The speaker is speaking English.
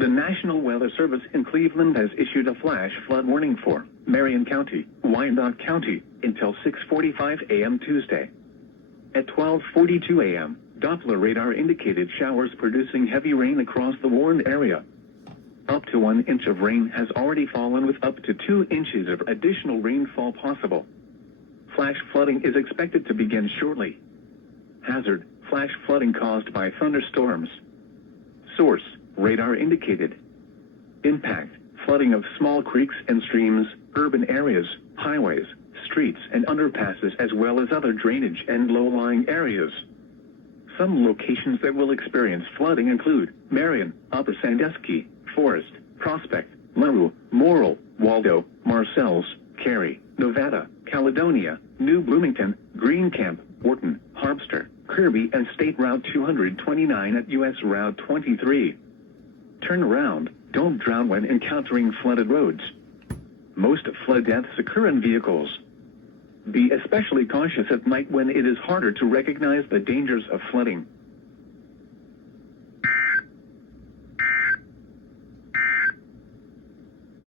The National Weather Service in Cleveland has issued a flash flood warning for Marion County, Wyandotte County, until 6:45 a.m. Tuesday. At 12:42 a.m., Doppler radar indicated showers producing heavy rain across the warned area. Up to 1 inch of rain has already fallen, with up to 2 inches of additional rainfall possible. Flash flooding is expected to begin shortly. Hazard: flash flooding caused by thunderstorms. Source: radar indicated. Impact: flooding of small creeks and streams, urban areas, highways, streets and underpasses, as well as other drainage and low-lying areas. Some locations that will experience flooding include Marion, Upper Sandusky, Forest, Prospect, LaRue, Morrill, Waldo, Marcells, Cary, Nevada, Caledonia, New Bloomington, Greencamp, Wharton, Harpster, Kirby, and State Route 229 at U.S. Route 23. Turn around, don't drown when encountering flooded roads. Most flood deaths occur in vehicles. Be especially cautious at night when it is harder to recognize the dangers of flooding.